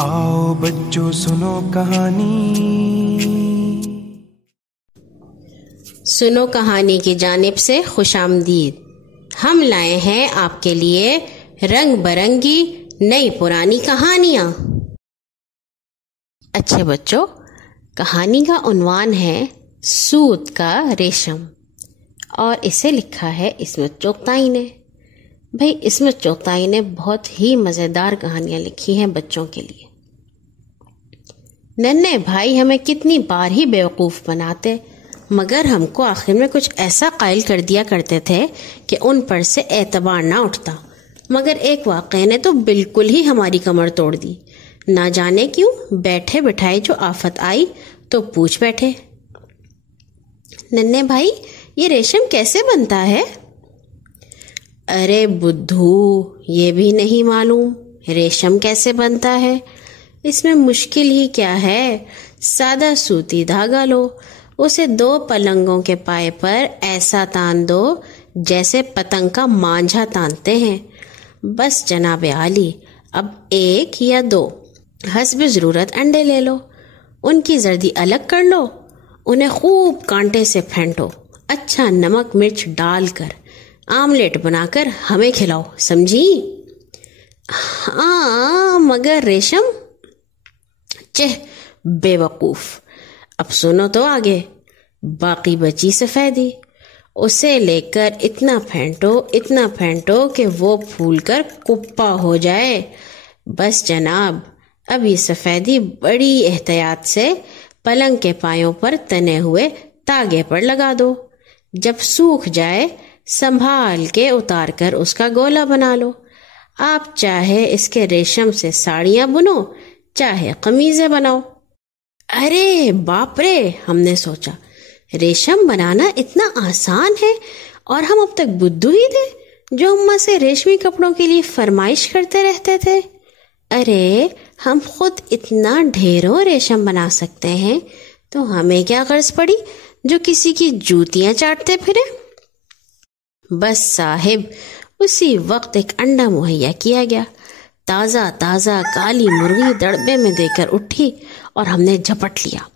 आओ बच्चों सुनो कहानी। सुनो कहानी की जानिब से खुशामदीद। हम लाए हैं आपके लिए रंग बरंगी नई पुरानी कहानियां। अच्छे बच्चों, कहानी का उन्वान है सूत का रेशम और इसे लिखा है इस्मत चोगताई ने। भाई, इस्मत चोगताई ने बहुत ही मज़ेदार कहानियां लिखी हैं बच्चों के लिए। नन्हे भाई हमें कितनी बार ही बेवकूफ़ बनाते, मगर हमको आखिर में कुछ ऐसा कायल कर दिया करते थे कि उन पर से एतबार ना उठता। मगर एक वाक़ये ने तो बिल्कुल ही हमारी कमर तोड़ दी। ना जाने क्यों बैठे बिठाए जो आफत आई तो पूछ बैठे, नन्हे भाई ये रेशम कैसे बनता है? अरे बुद्धू, ये भी नहीं मालूम रेशम कैसे बनता है? इसमें मुश्किल ही क्या है। सादा सूती धागा लो, उसे 2 पलंगों के पाए पर ऐसा तान दो जैसे पतंग का मांझा तानते हैं। बस जनाबे आली, अब 1 या 2 हस्ब ज़रूरत अंडे ले लो, उनकी जर्दी अलग कर लो, उन्हें खूब कांटे से फेंटो, अच्छा नमक मिर्च डालकर आमलेट बनाकर हमें खिलाओ, समझी? हाँ, मगर रेशम? चह बेवकूफ, अब सुनो तो आगे। बाकी बची सफेदी, उसे लेकर इतना फेंटो कि वो फूलकर कुप्पा हो जाए। बस जनाब, अब ये सफेदी बड़ी एहतियात से पलंग के पायों पर तने हुए तागे पर लगा दो। जब सूख जाए संभाल के उतार कर उसका गोला बना लो। आप चाहे इसके रेशम से साड़ियां बुनो, चाहे कमीजें बनाओ। अरे बाप रे, हमने सोचा रेशम बनाना इतना आसान है और हम अब तक बुद्धू ही थे जो अम्मा से रेशमी कपड़ों के लिए फरमाइश करते रहते थे। अरे हम खुद इतना ढेरों रेशम बना सकते हैं तो हमें क्या गर्ज पड़ी जो किसी की जूतियां चाटते फिरे। बस साहिब, उसी वक्त एक अंडा मुहैया किया गया। ताज़ा ताज़ा काली मुर्गी दड़बे में देकर उठी और हमने झपट लिया।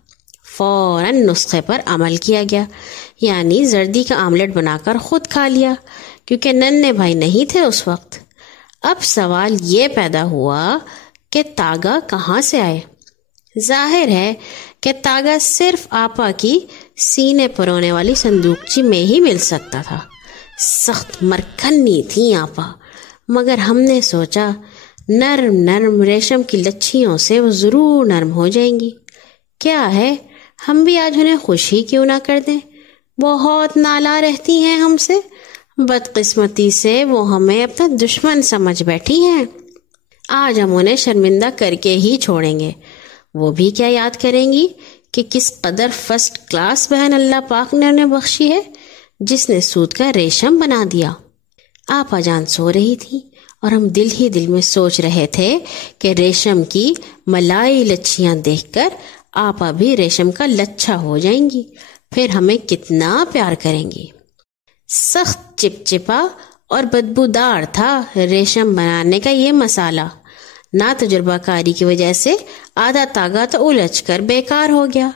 फौरन नुस्खे पर अमल किया गया, यानी जर्दी का आमलेट बनाकर खुद खा लिया, क्योंकि नन्हे भाई नहीं थे उस वक्त। अब सवाल ये पैदा हुआ कि तागा कहाँ से आए। जाहिर है कि तागा सिर्फ आपा की सीने परोने वाली संदूकची में ही मिल सकता था। सख्त मरखन्नी थी आपा, मगर हमने सोचा नर्म नर्म रेशम की लच्छियों से वो जरूर नर्म हो जाएंगी। क्या है, हम भी आज उन्हें खुशी क्यों ना कर दें। बहुत नाला रहती हैं हमसे, बदकिस्मती से वो हमें अपना दुश्मन समझ बैठी हैं। आज हम उन्हें शर्मिंदा करके ही छोड़ेंगे। वो भी क्या याद करेंगी कि किस कदर फर्स्ट क्लास बहन अल्लाह पाक ने उन्हें बख्शी है, जिसने सूत का रेशम बना दिया। आपा जान सो रही थी और हम दिल ही दिल में सोच रहे थे कि रेशम की मलाई लच्छियां देखकर आपा भी रेशम का लच्छा हो जाएंगी, फिर हमें कितना प्यार करेंगी। सख्त चिपचिपा और बदबूदार था रेशम बनाने का ये मसाला। ना तजुर्बाकारी की वजह से आधा तागा तो उलझ कर बेकार हो गया,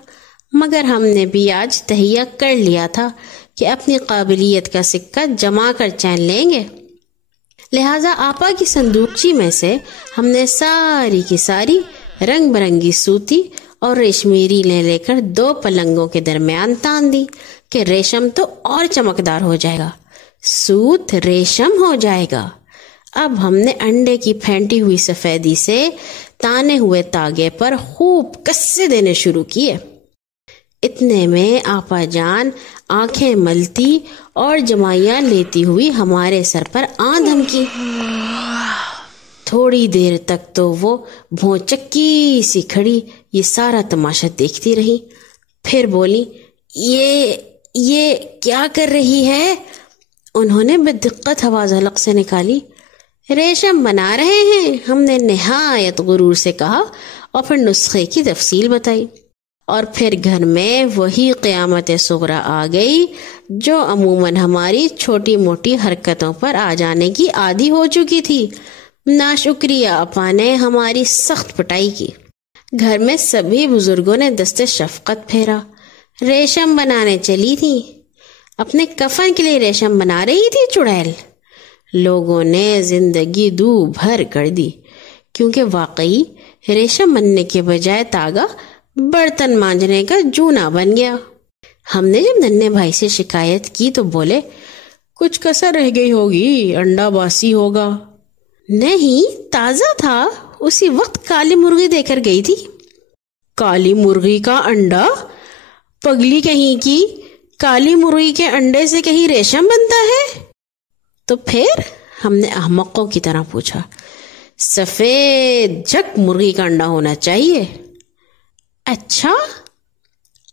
मगर हमने भी आज तहिया कर लिया था कि अपनी काबिलियत का सिक्का जमा कर चैन लेंगे। लिहाजा आपा की संदूकची में से हमने सारी की सारी रंग बिरंगी सूती और रेशमी रीलें लेकर 2 पलंगों के दरमियान तान दी कि रेशम तो और चमकदार हो जाएगा, सूत रेशम हो जाएगा। अब हमने अंडे की फेंटी हुई सफेदी से ताने हुए तागे पर खूब कस्से देने शुरू किए। इतने में आपा जान आंखें मलती और जमाइयां लेती हुई हमारे सर पर आ धमकी। थोड़ी देर तक तो वो भौचक्की सी खड़ी ये सारा तमाशा देखती रही, फिर बोली, ये क्या कर रही है? उन्होंने बेदिक्कत आवाज हलक से निकाली। रेशम बना रहे हैं, हमने निहायत गुरूर से कहा और फिर नुस्खे की तफसील बताई। और फिर घर में वही क़यामत सुग़रा आ गई जो अमूमन हमारी छोटी मोटी हरकतों पर आ जाने की आदी हो चुकी थी। ناشکریہ اپا نے ہماری سخت پٹائی کی۔ گھر میں سبھی بزرگوں نے دست شفقت پھیرا۔ ریشم بنانے چلی تھی، اپنے کفن کے لیے ریشم بنا رہی تھی چڑیل۔ لوگوں نے زندگی دو بھر کر دی، کیونکہ واقعی ریشم بننے کے بجائے تاگا برتن مانجنے کا جونا بن گیا۔ ہم نے جب ننھے بھائی سے شکایت کی تو بولے، کچھ کسر رہ گئی ہوگی، انڈا باسی ہوگا۔ نہیں، تازہ تھا، اسی وقت کالی مرغی دے کر گئی تھی۔ کالی مرغی کا انڈا؟ پگلی کہیں کی، کالی مرغی کے انڈے سے کہیں ریشم بنتا ہے؟ تو پھر؟ ہم نے احمقوں کی طرح پوچھا۔ سفید جھک مرغی کا انڈا ہونا چاہیے۔ اچھا،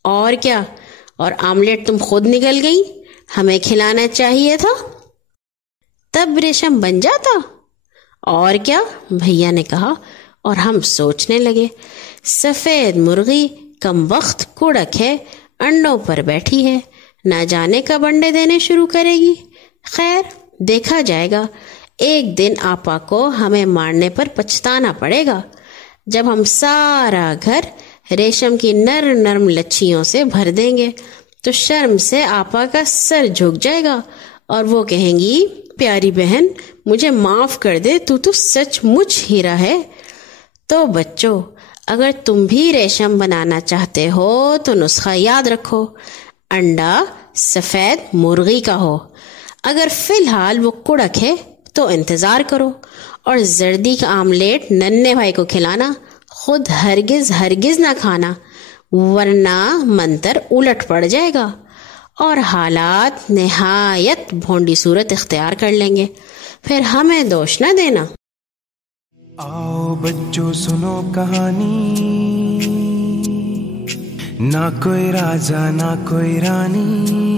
اور کیا؟ اور آملیٹ تم خود نکل گئی، ہمیں کھلانا چاہیے تھا، تب ریشم بن جاتا۔ اور کیا، بھیا نے کہا، اور ہم سوچنے لگے، سفید مرغی کم وقت کوڑک ہے، انڈوں پر بیٹھی ہے، نہ جانے کب انڈے دینے شروع کرے گی۔ خیر، دیکھا جائے گا، ایک دن آپا کو ہمیں مارنے پر پچھتانا پڑے گا، جب ہم سارا گھر ریشم کی نرم لچھیوں سے بھر دیں گے تو شرم سے آپا کا سر جھک جائے گا اور وہ کہیں گی، پیاری بہن مجھے معاف کر دے، تو سچ مچ ہیرا ہے۔ تو بچوں، اگر تم بھی ریشم بنانا چاہتے ہو تو نسخہ یاد رکھو، انڈا سفید مرغی کا ہو۔ اگر فی الحال وہ کڑک ہے تو انتظار کرو، اور زردی کا آملیٹ ننھے بھائی کو کھلانا، خود ہرگز نہ کھانا، ورنہ منتر الٹ پڑ جائے گا اور حالات نہایت بھونڈی صورت اختیار کر لیں گے، پھر ہمیں دوش نہ دینا۔ آؤ بچوں سنو کہانی، نہ کوئی راجا نہ کوئی رانی،